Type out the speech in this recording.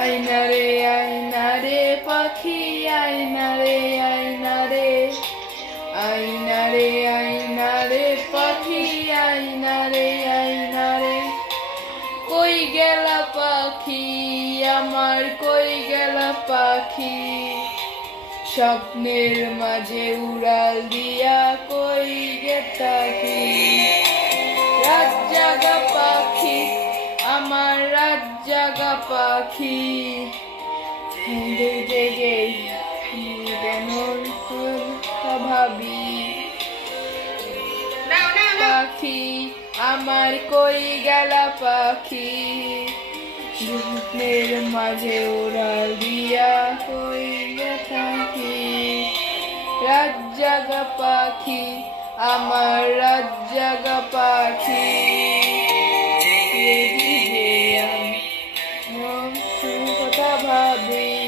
আয়না রে পাখি আয়না রে পাখি আয়না রে কই গেলা পাখি আমার কই গেলা পাখি স্বপ্নের মাঝে উড়াল দিয়া কই গেতা কি রাত জাগা পাখি আমার রাত জাগা পাখি জেগে ভাবি পাখি আমার কই গেলা পাখি স্বপ্নের মাঝে উড়াল দিয়া কই গেতা কি রাত জাগা পাখি আমার রাত জাগা পাখি কথা ভাবি